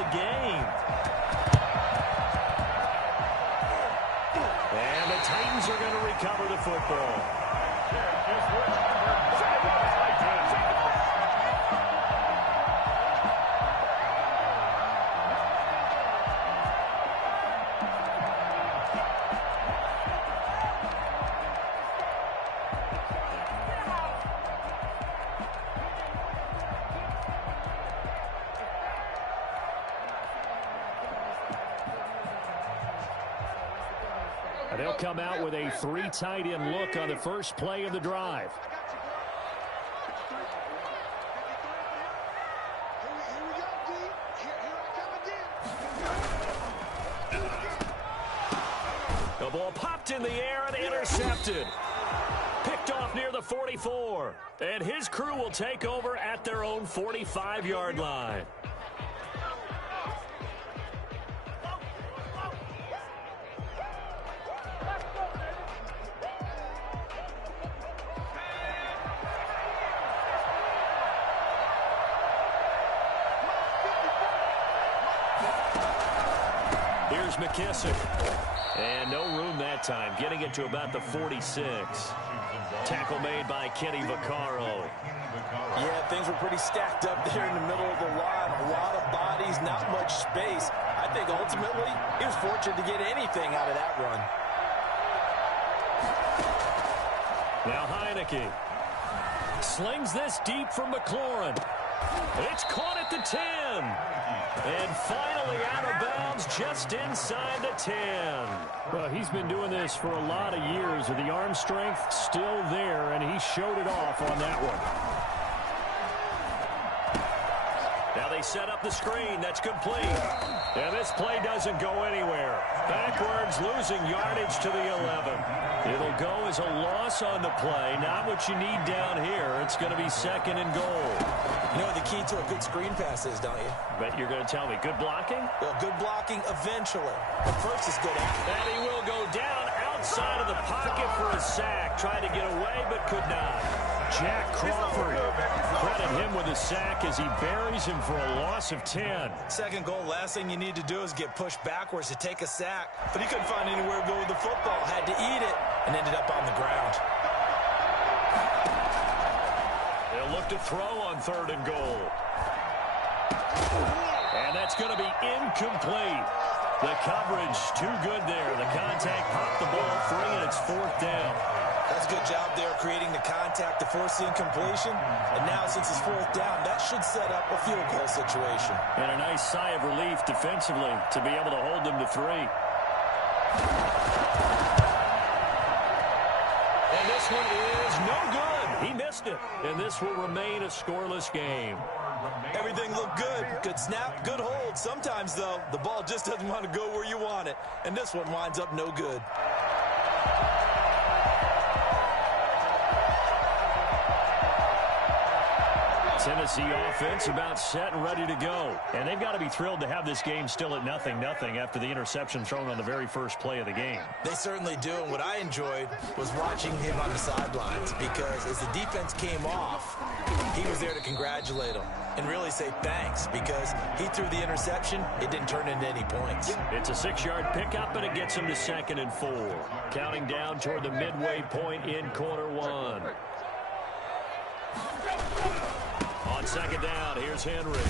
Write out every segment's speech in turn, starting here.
the game. And the Titans are going to recover the football. They'll come out with a 3 tight end look on the first play of the drive. The ball popped in the air and intercepted. Picked off near the 44. And his crew will take over at their own 45-yard line. Here's McKissick. And no room that time, getting it to about the 46. Tackle made by Kenny Vaccaro. Yeah, things were pretty stacked up there in the middle of the line. A lot of bodies, not much space. I think ultimately he was fortunate to get anything out of that run. Now Heineke slings this deep from McLaurin. It's caught at the 10. And finally out of bounds just inside the 10. Well, he's been doing this for a lot of years with the arm strength still there, and he showed it off on that one. Now they set up the screen. That's complete. And this play doesn't go anywhere. Backwards, losing yardage to the 11. It'll go as a loss on the play. Not what you need down here. It's going to be 2nd and goal. You know what the key to a good screen pass is, don't you? Bet you're going to tell me good blocking? Well, good blocking eventually. But first is good action. And he will go down outside of the pocket for a sack. Tried to get away, but could not. Jack Crawford, credit him with a sack as he buries him for a loss of 10. 2nd goal, last thing you need to do is get pushed backwards to take a sack. But he couldn't find anywhere to go with the football. Had to eat it and ended up on the ground. They'll look to throw on 3rd and goal. And that's going to be incomplete. The coverage too good there. The contact popped the ball free, and it's 4th down. That's a good job there creating the contact to force the incompletion. And now since it's 4th down, that should set up a field goal situation. And a nice sigh of relief defensively to be able to hold them to 3. And this one is no good. He missed it. And this will remain a scoreless game. Everything looked good. Good snap, good hold. Sometimes, though, the ball just doesn't want to go where you want it. And this one winds up no good. Tennessee offense about set and ready to go. And they've got to be thrilled to have this game still at 0-0 after the interception thrown on the very first play of the game. They certainly do. And what I enjoyed was watching him on the sidelines, because as the defense came off, he was there to congratulate them and really say thanks, because he threw the interception. It didn't turn into any points. It's a 6-yard pickup, and it gets him to 2nd and 4. Counting down toward the midway point in quarter 1. On 2nd down, here's Henry.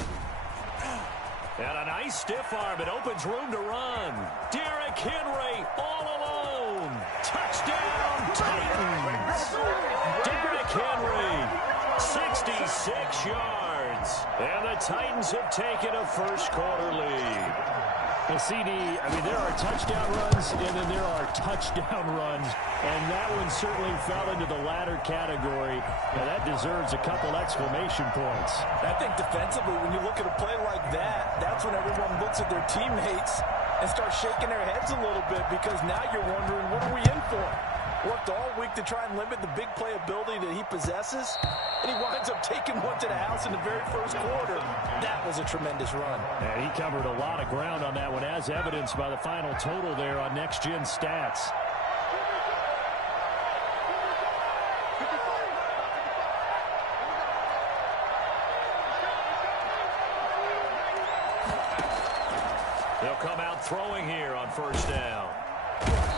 And a nice stiff arm. It opens room to run. Derrick Henry all alone. Touchdown, Titans. Derrick Henry, 66 yards. And the Titans have taken a first-quarter lead. Well, CD, I mean, there are touchdown runs, and then there are touchdown runs. And that one certainly fell into the latter category. And that deserves a couple exclamation points. I think defensively, when you look at a play like that, that's when everyone looks at their teammates and starts shaking their heads a little bit, because now you're wondering, what are we in for? Worked all week to try and limit the big play ability that he possesses, and he winds up taking one to the house in the very first quarter. That was a tremendous run. And he covered a lot of ground on that one, as evidenced by the final total there on Next Gen Stats. They'll come out throwing here on first down.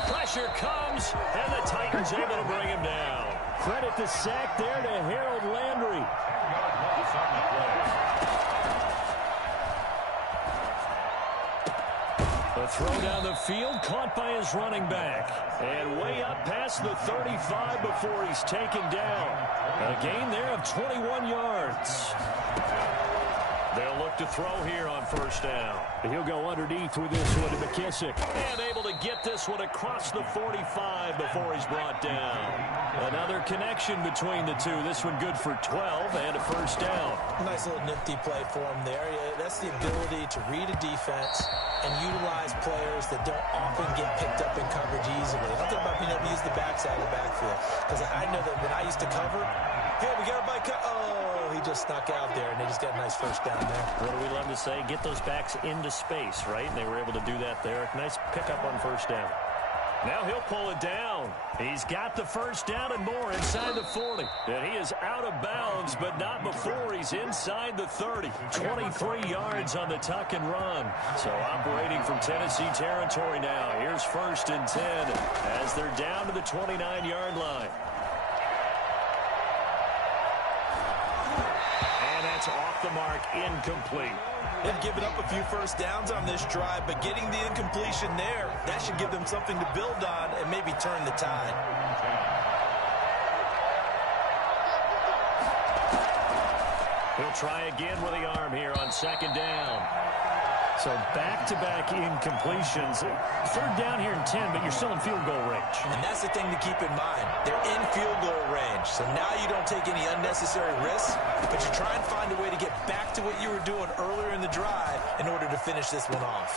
Pressure comes, and the Titans able to bring him down. Credit the sack there to Harold Landry. The throw down the field, caught by his running back. And way up past the 35 before he's taken down. A gain there of 21 yards. They'll look to throw here on first down. He'll go underneath with this one to McKissick. And able to get this one across the 45 before he's brought down. Another connection between the two. This one good for 12 and a first down. Nice little nifty play for him there. That's the ability to read a defense and utilize players that don't often get picked up in coverage easily. I'm talking about being able to use the backside of the backfield. Because I know that when I used to cover, hey, we got a bike. Oh, he just snuck out there, and they just got a nice first down there. What do we love to say? Get those backs into space, right? And they were able to do that there. Nice pickup on first down. Now he'll pull it down. He's got the first down and more inside the 40. And he is out of bounds, but not before he's inside the 30. 23 yards on the tuck and run. So operating from Tennessee territory now. Here's first and 10 as they're down to the 29-yard line. And that's off the mark, incomplete. They've given up a few first downs on this drive, but getting the incompletion there, that should give them something to build on and maybe turn the tide. He'll try again with the arm here on second down. So back-to-back incompletions. Third down here in 10, but you're still in field goal range. And that's the thing to keep in mind. They're in field goal range. So now you don't take any unnecessary risks, but you try and find a way to get back to what you were doing earlier in the drive in order to finish this one off.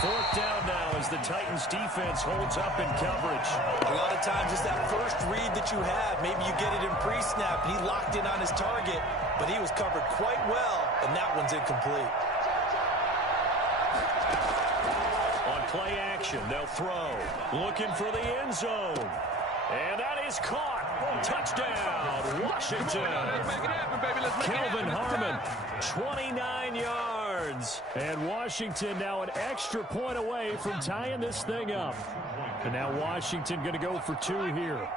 Fourth down now as the Titans defense holds up in coverage. A lot of times it's that first read that you have. Maybe you get it in pre-snap, and he locked in on his target, but he was covered quite well, and that one's incomplete. On play action, they'll throw. Looking for the end zone. And that is caught. Touchdown, Washington. Kelvin Harmon, 29 yards. And Washington now an extra point away from tying this thing up. And now Washington going to go for two here.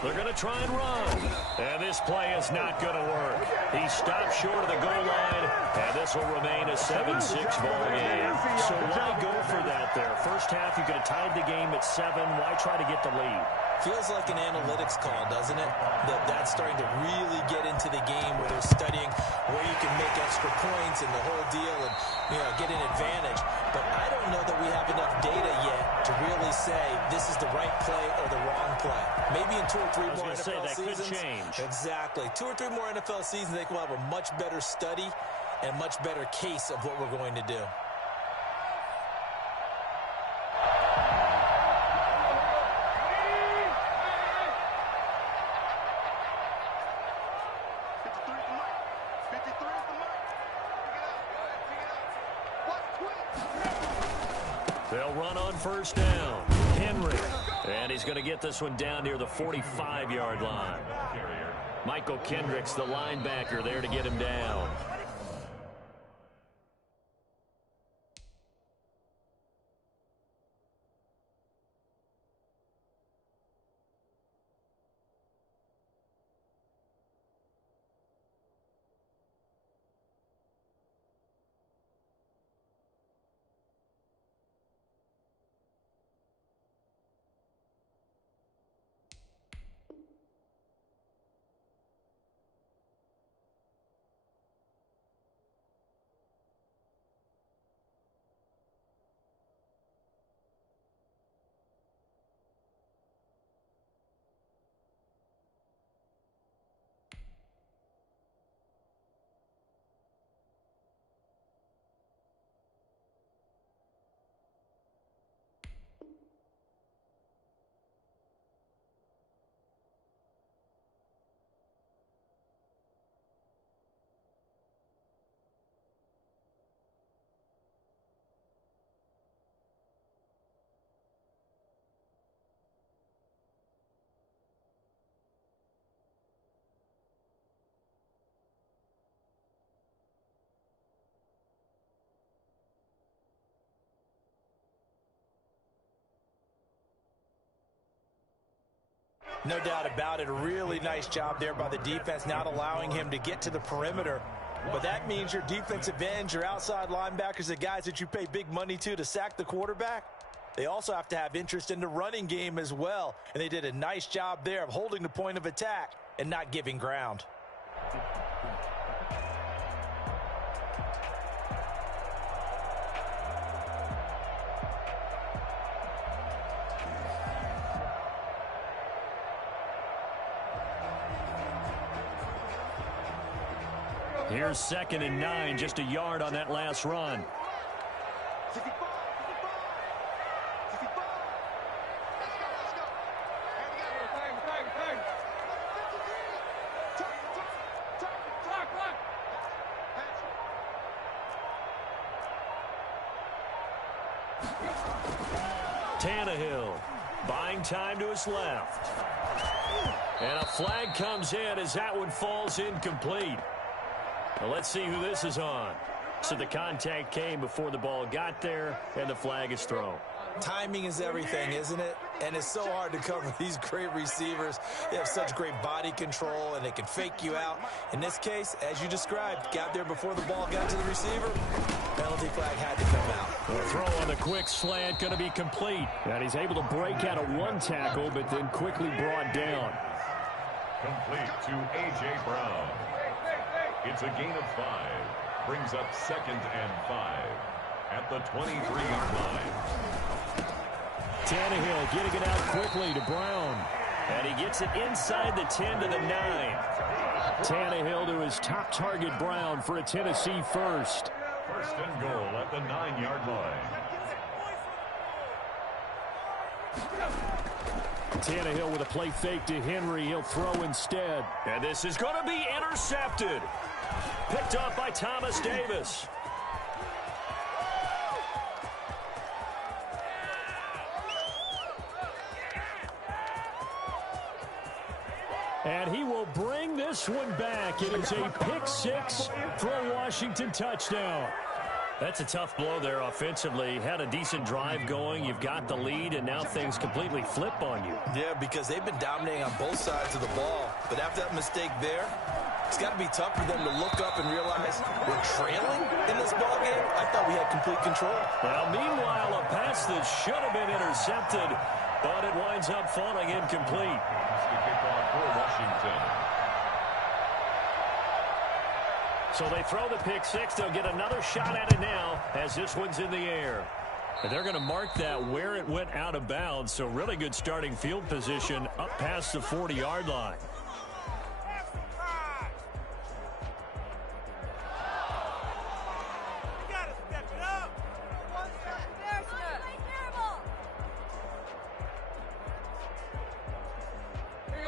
They're going to try and run. And this play is not going to work. He stopped short of the goal line, and this will remain a 7-6 ball game. So why go for that there? First half, you could have tied the game at 7. Why try to get the lead? Feels like an analytics call, doesn't it? That's starting to really get into the game where they're studying where you can make extra points and the whole deal and, get an advantage. But I don't know that we have enough data yet to really say this is the right play or the wrong play. Maybe in 2 or 3 more NFL seasons. Could change. Exactly. 2 or 3 more NFL seasons, I think we'll have a much better study and much better case of what we're going to do. They'll run on first down. Henry. And he's going to get this one down near the 45-yard line. Michael Kendricks, the linebacker, there to get him down. No doubt about it. A really nice job there by the defense, not allowing him to get to the perimeter. But that means your defensive ends, your outside linebackers, the guys that you pay big money to sack the quarterback, they also have to have interest in the running game as well. And they did a nice job there of holding the point of attack and not giving ground. Here's 2nd and 9, just a yard on that last run. Tannehill buying time to his left. And a flag comes in as that one falls incomplete. Well, let's see who this is on. So the contact came before the ball got there, and the flag is thrown. Timing is everything, isn't it? And it's so hard to cover these great receivers. They have such great body control, and they can fake you out. In this case, as you described, got there before the ball got to the receiver. Penalty flag had to come out. The throw on the quick slant going to be complete. And he's able to break out of one tackle, but then quickly brought down. Complete to A.J. Brown. It's a gain of 5. Brings up 2nd and 5 at the 23-yard line. Tannehill getting it out quickly to Brown. And he gets it inside the 10 to the 9. Tannehill to his top target, Brown, for a Tennessee first. 1st and goal at the 9-yard line. Tannehill with a play fake to Henry. He'll throw instead. And this is going to be intercepted. Picked up by Thomas Davis. And he will bring this one back. It is a pick-6 for a Washington touchdown. That's a tough blow there offensively. Had a decent drive going. You've got the lead, and now things completely flip on you. Yeah, because they've been dominating on both sides of the ball. But after that mistake there, it's got to be tough for them to look up and realize we're trailing in this ball game. I thought we had complete control. Well, meanwhile, a pass that should have been intercepted, but it winds up falling incomplete. It's the kickoff for Washington. So they throw the pick-6. They'll get another shot at it now as this one's in the air. And they're going to mark that where it went out of bounds. So really good starting field position up past the 40-yard line.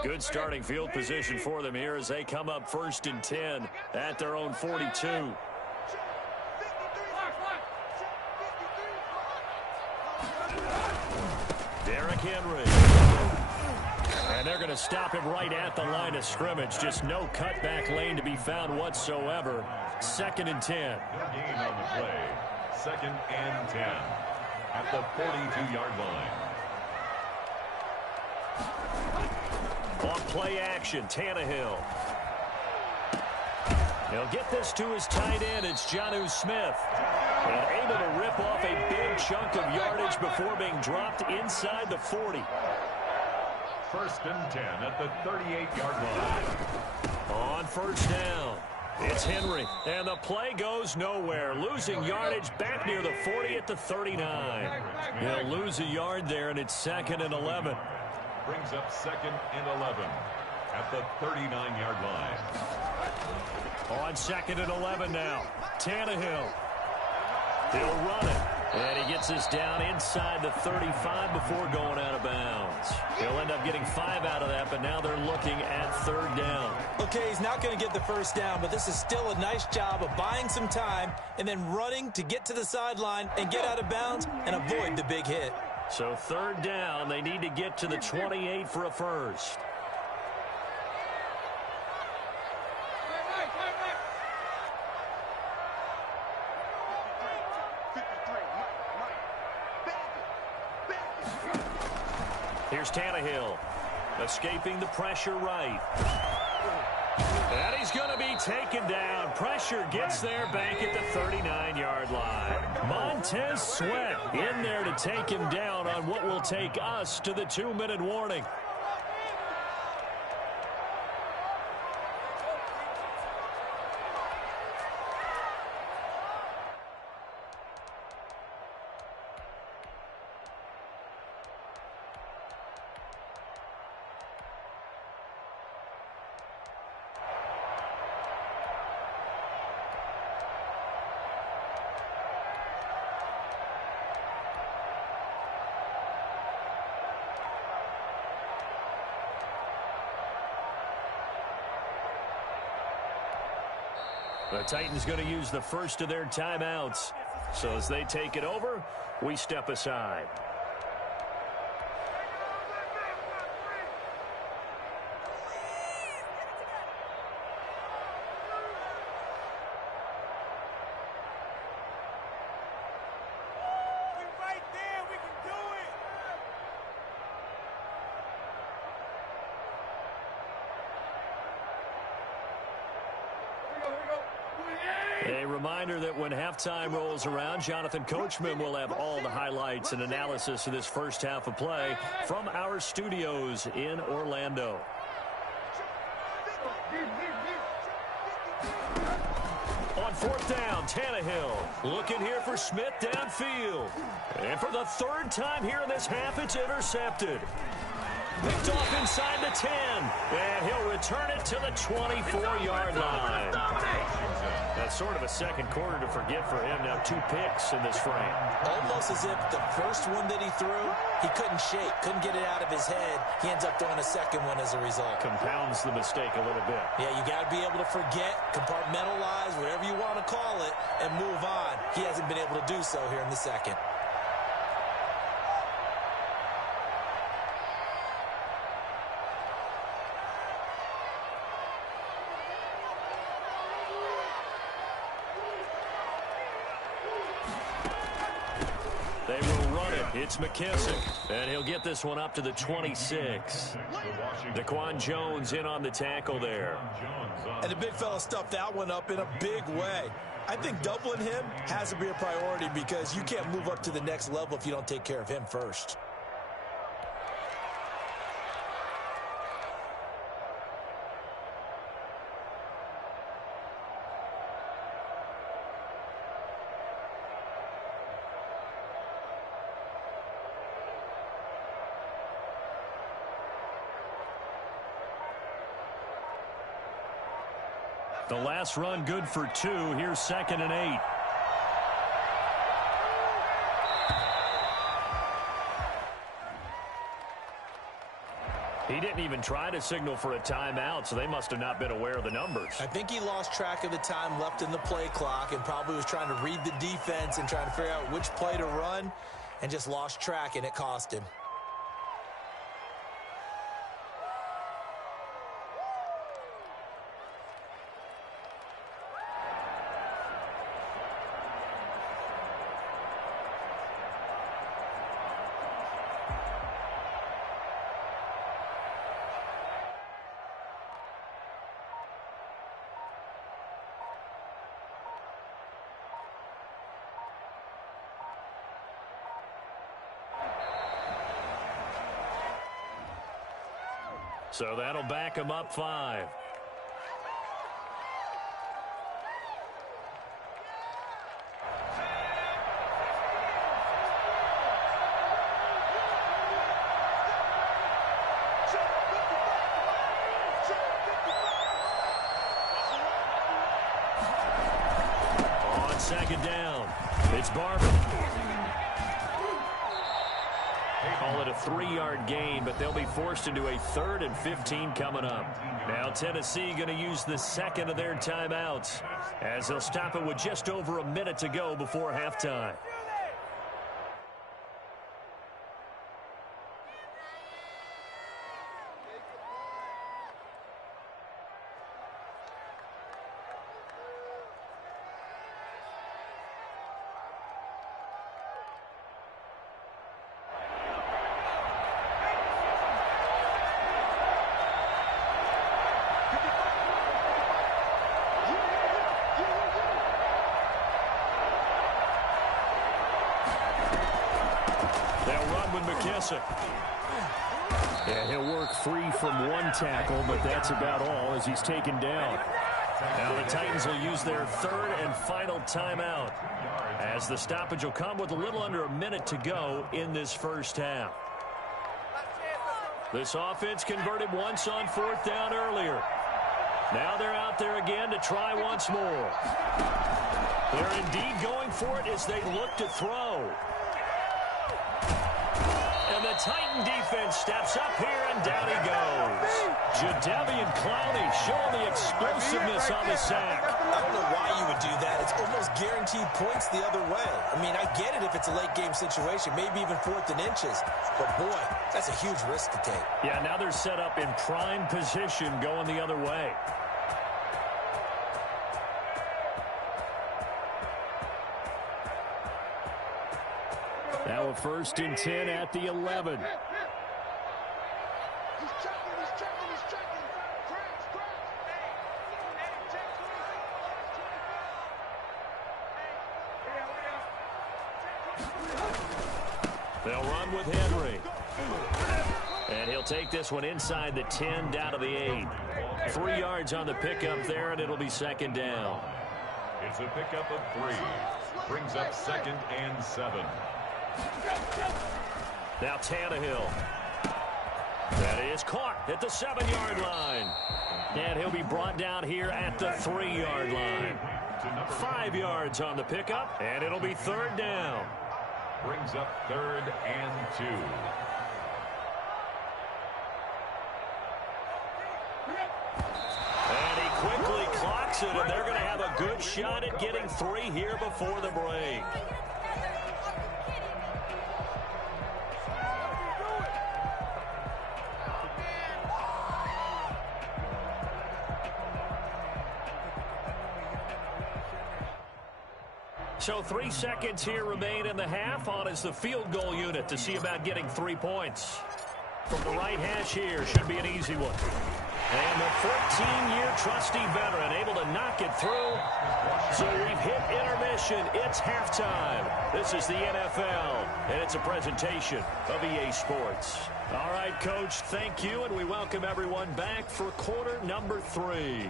Good starting field position for them here as they come up 1st and 10 at their own 42. Derrick Henry. And they're going to stop him right at the line of scrimmage. Just no cutback lane to be found whatsoever. 2nd and 10. No gain on the play. 2nd and 10 at the 42-yard line. On play action, Tannehill. He'll get this to his tight end. It's Jonnu Smith. And able to rip off a big chunk of yardage before being dropped inside the 40. 1st and 10 at the 38-yard line. On 1st down, it's Henry. And the play goes nowhere. Losing yardage back near the 40 at the 39. He'll lose a yard there, and it's 2nd and 11. Brings up 2nd and 11 at the 39-yard line. On 2nd and 11 now, Tannehill. He'll run it. And he gets this down inside the 35 before going out of bounds. He'll end up getting 5 out of that, but now they're looking at 3rd down. Okay, he's not going to get the 1st down, but this is still a nice job of buying some time and then running to get to the sideline and get out of bounds and avoid the big hit. So 3rd down, they need to get to the 28 for a first. Here's Tannehill. Escaping the pressure right. And he's going to be taken down. Pressure gets there back at the 39-yard line. Montez Sweat in there to take him down on what will take us to the 2-minute warning. The Titans going to use the first of their timeouts. So as they take it over, we step aside. A reminder that when halftime rolls around, Jonathan Coachman will have all the highlights and analysis of this first half of play from our studios in Orlando. On fourth down, Tannehill looking here for Smith downfield. And for the third time here in this half, it's intercepted. Picked off inside the 10, and he'll return it to the 24-yard line. That's sort of a second quarter to forget for him. Now 2 picks in this frame. Almost as if the first one that he threw, he couldn't shake, couldn't get it out of his head. He ends up throwing a second one as a result. Compounds the mistake a little bit. Yeah, you got to be able to forget, compartmentalize, whatever you want to call it, and move on. He hasn't been able to do so here in the second. They will run it. It's McKissick. And he'll get this one up to the 26. Daquan Jones in on the tackle there. And the big fella stuffed that one up in a big way. I think doubling him has to be a priority because you can't move up to the next level if you don't take care of him first. The last run good for 2. Here's 2nd and 8. He didn't even try to signal for a timeout, so they must have not been aware of the numbers. I think he lost track of the time left in the play clock and probably was trying to read the defense and trying to figure out which play to run and just lost track, and it cost him. So that'll back him up 5. On 2nd down, it's Barber. Call it a 3-yard gain, but they'll be forced into a 3rd and 15 coming up. Now Tennessee going to use the second of their timeouts as they'll stop it with just over a minute to go before halftime. McKissick. And he'll work free from one tackle, but that's about all as he's taken down. Now the Titans will use their third and final timeout, as the stoppage will come with a little under a minute to go in this first half. This offense converted once on fourth down earlier. Now they're out there again to try once more. They're indeed going for it as they look to throw. And the Titan defense steps up here, and down he goes. Jadeveon Clowney showing the explosiveness on the sack. I don't know why you would do that. It's almost guaranteed points the other way. I mean, I get it if it's a late-game situation, maybe even 4th and inches. But, boy, that's a huge risk to take. Yeah, now they're set up in prime position going the other way. Now a 1st and 10 at the 11. They'll run with Henry. And he'll take this one inside the 10 down to the 8. 3 yards on the pickup there, and it'll be 2nd down. It's a pickup of 3. Brings up 2nd and 7. Now Tannehill. That is caught at the 7-yard line. And he'll be brought down here at the 3-yard line. 5 yards on the pickup, and it'll be 3rd down. Brings up 3rd and 2. And he quickly clocks it, and they're going to have a good shot at getting 3 here before the break. So 3 seconds here remain in the half. On is the field goal unit to see about getting 3 points. From the right hash here, should be an easy one. And the 14-year trusty veteran able to knock it through. So we've hit intermission. It's halftime. This is the NFL, and it's a presentation of EA Sports. All right, Coach, thank you, and we welcome everyone back for quarter number 3.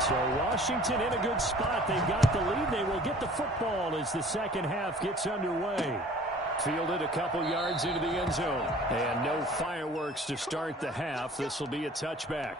So Washington in a good spot. They've got the lead. They will get the football as the second half gets underway. Fielded a couple yards into the end zone. And no fireworks to start the half. This will be a touchback.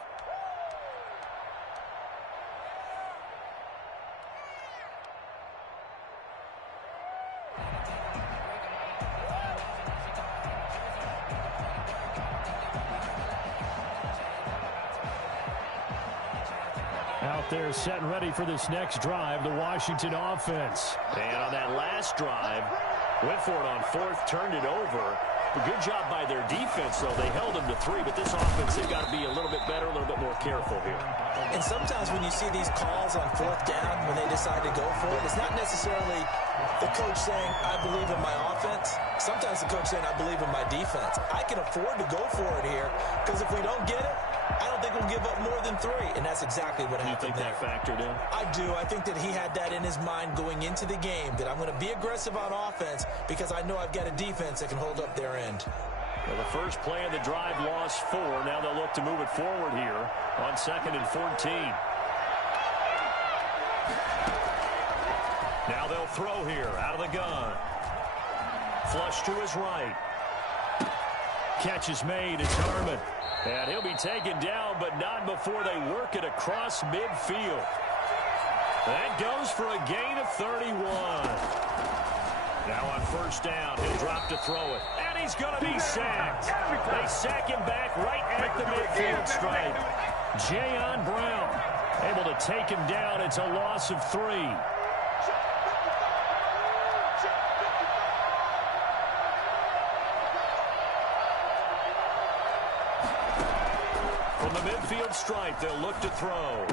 Out there set and ready for this next drive, the Washington offense. And on that last drive, went for it on 4th, turned it over. A good job by their defense, though. They held them to 3, but this offense, they've got to be a little bit better, a little bit more careful here. And sometimes when you see these calls on 4th down, when they decide to go for it, it's not necessarily the coach saying, I believe in my offense. Sometimes the coach saying, I believe in my defense. I can afford to go for it here, because if we don't get it, I don't think we'll give up more than 3, and that's exactly what happened there. You think that factored in? I do. I think that he had that in his mind going into the game, that I'm going to be aggressive on offense because I know I've got a defense that can hold up their end. Well, the first play of the drive lost 4. Now they'll look to move it forward here on 2nd and 14. Now they'll throw here out of the gun. Flush to his right. Catch is made. It's Harmon. And he'll be taken down, but not before they work it across midfield. That goes for a gain of 31. Now on 1st down, he'll drop to throw it. And he's going to be sacked. They sack him back right at the midfield stripe. Jayon Brown able to take him down. It's a loss of 3. From the midfield stripe, they'll look to throw.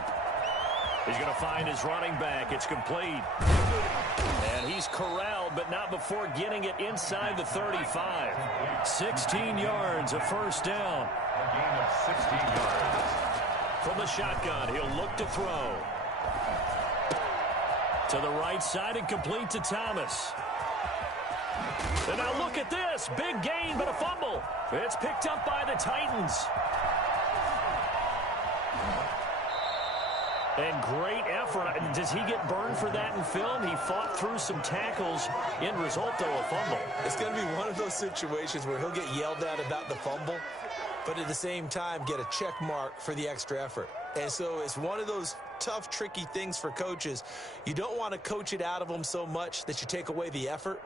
He's going to find his running back. It's complete. And he's corralled, but not before getting it inside the 35. 16 yards, a first down. A gain of 16 yards. From the shotgun, he'll look to throw. To the right side and complete to Thomas. And now look at this. Big gain, but a fumble. It's picked up by the Titans. And great effort. Does he get burned for that in film? He fought through some tackles. End result, though, a fumble. It's going to be one of those situations where he'll get yelled at about the fumble, but at the same time get a check mark for the extra effort. And so it's one of those tough, tricky things for coaches. You don't want to coach it out of them so much that you take away the effort.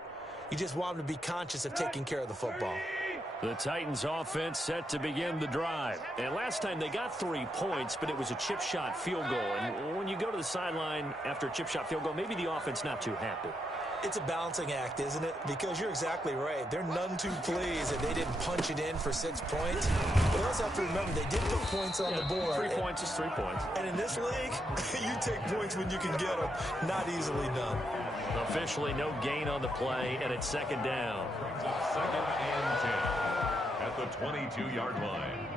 You just want them to be conscious of taking care of the football. The Titans offense set to begin the drive. And last time they got 3 points, but it was a chip shot field goal. And when you go to the sideline after a chip shot field goal, maybe the offense not too happy. It's a balancing act, isn't it? Because you're exactly right. They're none too pleased that they didn't punch it in for 6 points. But you also have to remember, they did put points on the board. 3 points is 3 points. And in this league, you take points when you can get them. Not easily done. Officially no gain on the play, and it's second down. Second and 10 at the 22-yard line.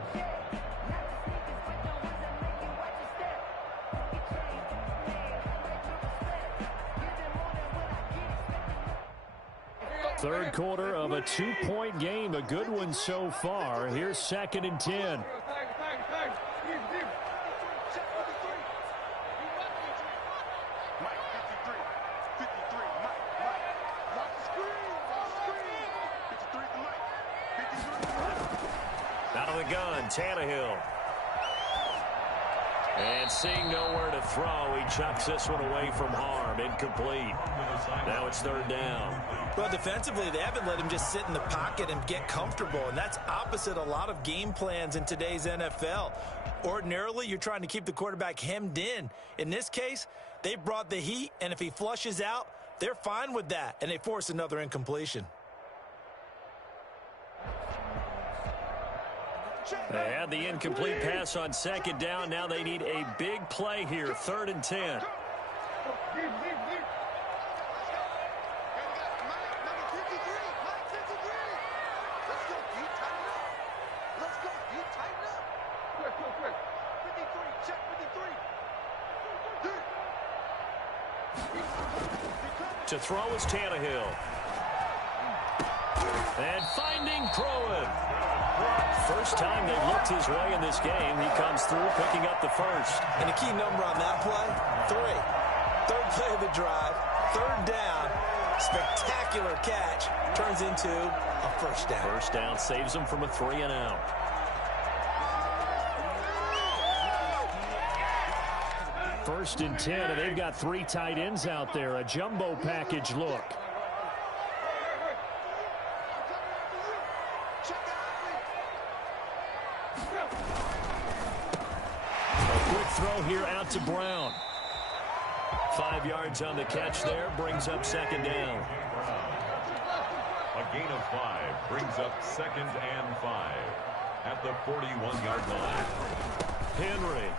Third quarter of a 2-point game, a good one so far. Here's second and 10. Out of the gun, Tannehill. And seeing nowhere to throw, he chucks this one away from harm. Incomplete. Now it's third down. Well, defensively, they haven't let him just sit in the pocket and get comfortable, and that's opposite a lot of game plans in today's NFL. Ordinarily, you're trying to keep the quarterback hemmed in. In this case, they brought the heat, and if he flushes out, they're fine with that, and they force another incompletion. They had the incomplete pass on second down. Now they need a big play here, third and 10. To throw is Tannehill. And finding Pruitt. First time they've looked his way in this game. He comes through, picking up the first. And the key number on that play, 3. Third play of the drive, third down, spectacular catch, turns into a first down. First down saves him from a 3 and out. First and 10, and they've got 3 tight ends out there. A jumbo package look. Throw here out to Brown. 5 yards on the catch there, brings up second down. A gain of 5 brings up second and 5 at the 41-yard line. Henry.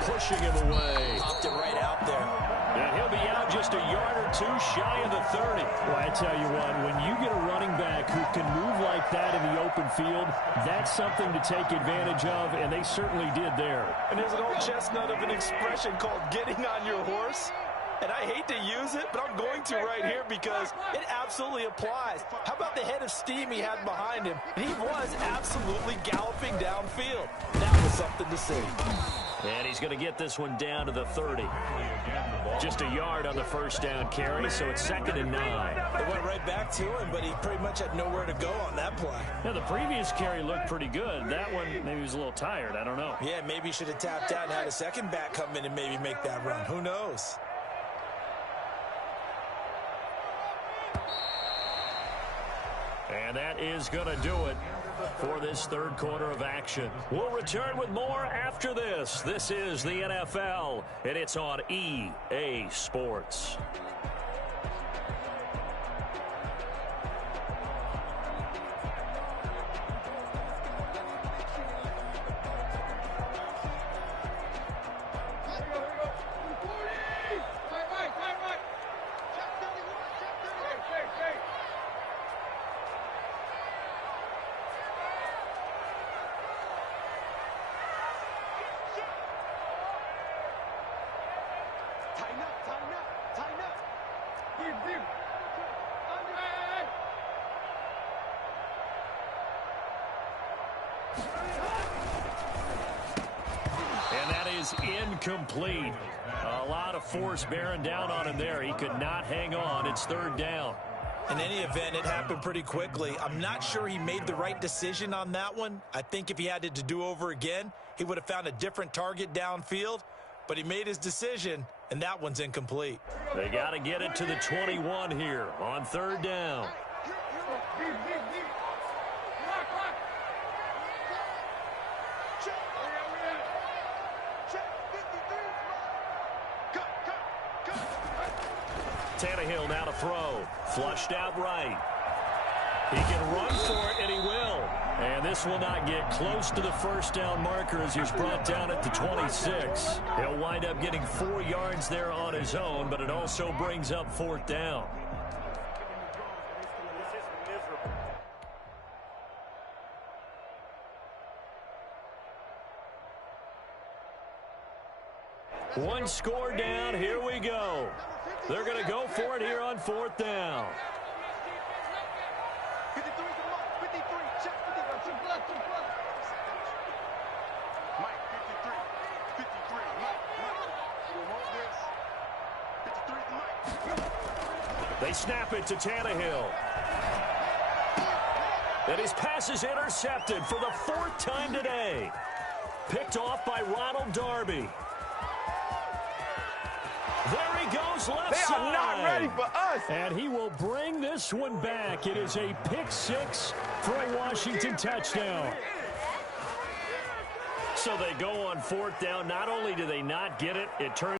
Pushing him away. Popped it right out there. And he'll be out just a yard or 2 shy of the 30. Well, I tell you what, when you get a running back who can move like that in the open field, that's something to take advantage of, and they certainly did there. And there's an old chestnut of an expression called getting on your horse. And I hate to use it, but I'm going to right here because it absolutely applies. How about the head of steam he had behind him? And he was absolutely galloping downfield. That was something to see. And he's going to get this one down to the 30. Just a yard on the first down carry, so it's second and 9. It went right back to him, but he pretty much had nowhere to go on that play. Now, the previous carry looked pretty good. That one, maybe he was a little tired. I don't know. Yeah, maybe he should have tapped out and had a second back come in and maybe make that run. Who knows? And that is going to do it for this third quarter of action. We'll return with more after this. This is the NFL, and it's on EA Sports. And that is incomplete. A lot of force bearing down on him there. He could not hang on. It's third down. In any event, it happened pretty quickly. I'm not sure he made the right decision on that one. I think if he had it to do over again, he would have found a different target downfield. But he made his decision, and that one's incomplete. They got to get it to the 21 here on third down. Tannehill now to throw. Flushed out right. He can run for it, and he will. And this will not get close to the first down marker as he's brought down at the 26. He'll wind up getting 4 yards there on his own, but it also brings up fourth down. One score down. Here we go. They're going to go for it here on fourth down. They snap it to Tannehill. And his pass is intercepted for the 4th time today. Picked off by Ronald Darby. There he goes left side. They are not ready for us. And he will bring this one back. It is a pick 6 for a Washington touchdown. So they go on fourth down. Not only do they not get it, it turns